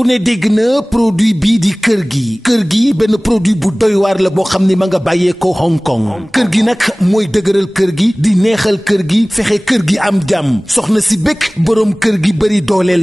ku ne dégg na produit bii di kër gi benn produit bu doy waar la boo xam ni ma nga bàyyee ko Hong Kong kër gi nag mooy dëgëral kër gi di neexal kër gi fexe kër gi am jàmm soxna si bëgg boroom kër gi bëri doole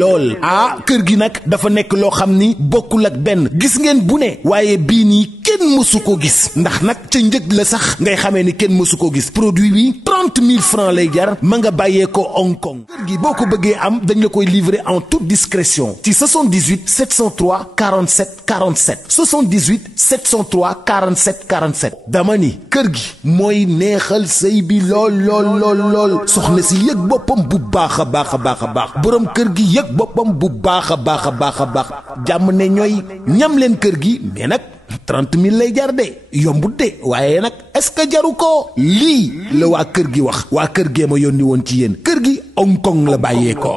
lool ah kër gi nag dafa nekk loo xam ni bokkul ak benn gis ngeen bu ne waaye bii nii kenn mësu ko gis ndax nag ca njëg la sax ngay xamee ni kenn mësu ko gis produit bi 30 000 francs lay jar ma nga bàyyee ko Hong Kong kër gi boo ko bëggee am dañ la koy livrer en toute discrétion ci 78 703 47 47 78 703 47 47 dama ni kër gi mooy neexal sëy bi lool soxna si yëg boppam bu baax a baax boroom kër gi yëg boppam bu baax a baax jàmm ne ñooy ñam leen kër gi mais nag 30 000 lay jar de yombut de waaye nag est-ce que jaru ko lii la waa kër gi wax waa kër gee ma yónni woon ci yéen kër gi Hong Kong la bàyyee ko.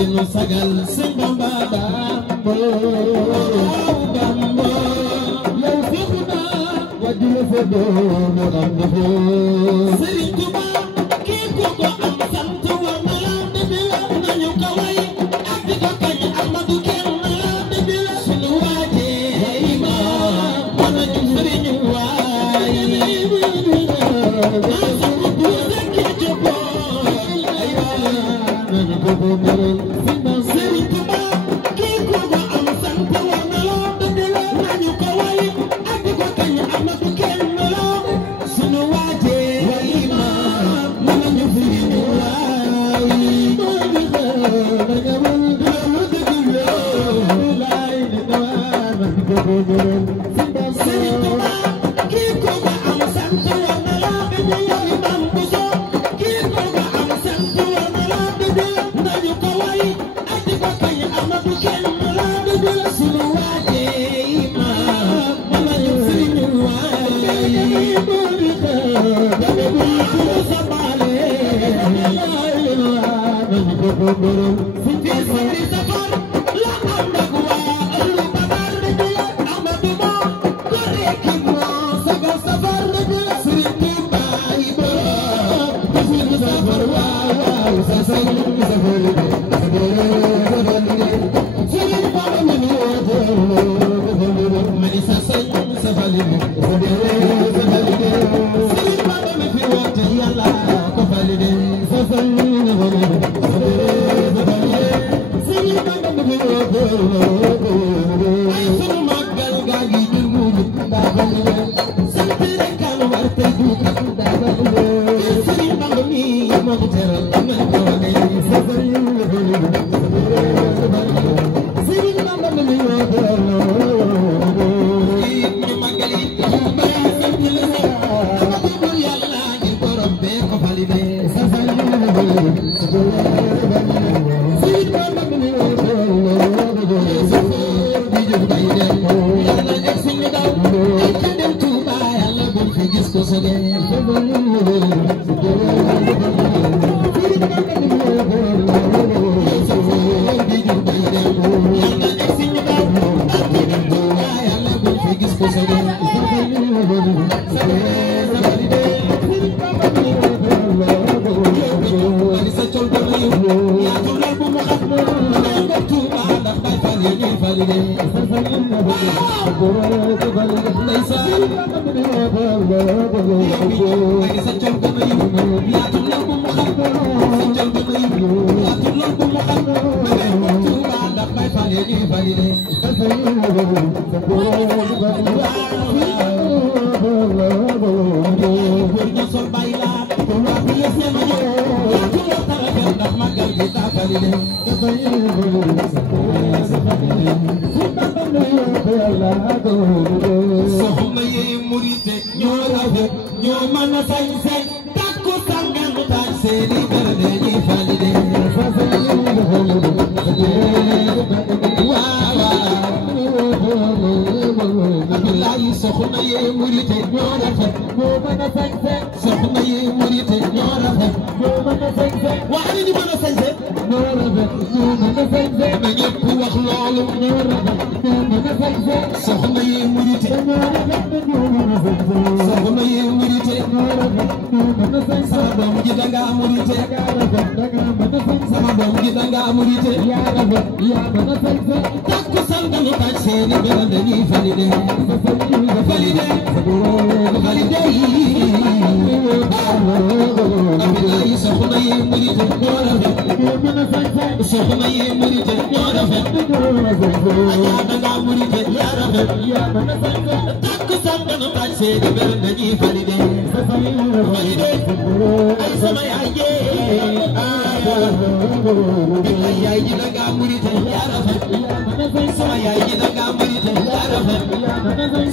dinu sagal sëñ Bamba Bamba Bamba yow fépp naa wajjula fa doon am na foo Sëriñ Tuba kii ko ko am sant war na la debi la nañu ko way ak di ko kañ Ahmadu kenn la debi la sunu waaje imaam wana ñu sëriñ waaye Sëriñ Tuba kii ko ko am sant war na la debi la nañu ko way ak di ko kañ Ahmadu kenn la sunu waaje imaam wana ñu sëriñ soxna yi murite ñoo rafet ñoo mën a sañ-sañ takku sàngan taaj seeni berde ñi valide waaw Abdoulaye soxna yi murite ñoo rafet ñoo mën a sañ-sañ soxna yi murite ñoo rafet ñoo mën a sañ-sañ waa ni ñu mën a sañ-sañ ñoo rafet ñoo mën a sañ-sañ na ñëpp wax loolu ñoo rafet ñoo mën a sañ-sañ soxna yi murite soxna yi murite sama doom ji danga murite sama doom ji danga murite takku sanganu taaj seeni bela dañuy valide valide valide yi Abdoulaye soxna yi murite ñoo rafet soxna yi murite ñoo rafet Aja danga murite yaa rafet takku sanganu taaj seeni bela dañuy valide valide ay sama yaay yaay ji danga murite yaa rafet sama yaay ji danga murite yaa rafet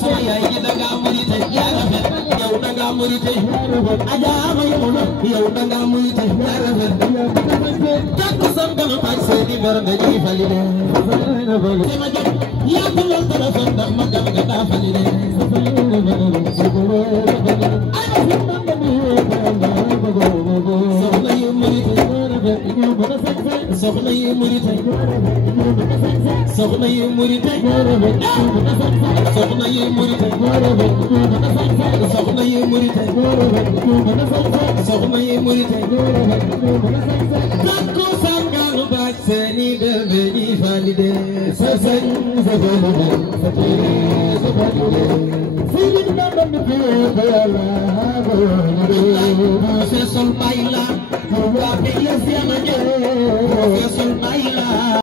sama yaay ji danga murite yaa rafet yow danga murite Aja ma yow danga murite yaa rafet takku sanganu taaj seeni bela dañuy valide sama jot yaa ko lool dara fa ndax ma gam nga daa valide soxna yi murite soxna yi murite soxna yi murite soxna yi murite soxna yi murite soxna yi murite takku sangalu baak seeni deme ñi valide sa sen sa valide sa tere sa valide sini bamba mi fi bayala ha bo se sol bayla wa bi la siana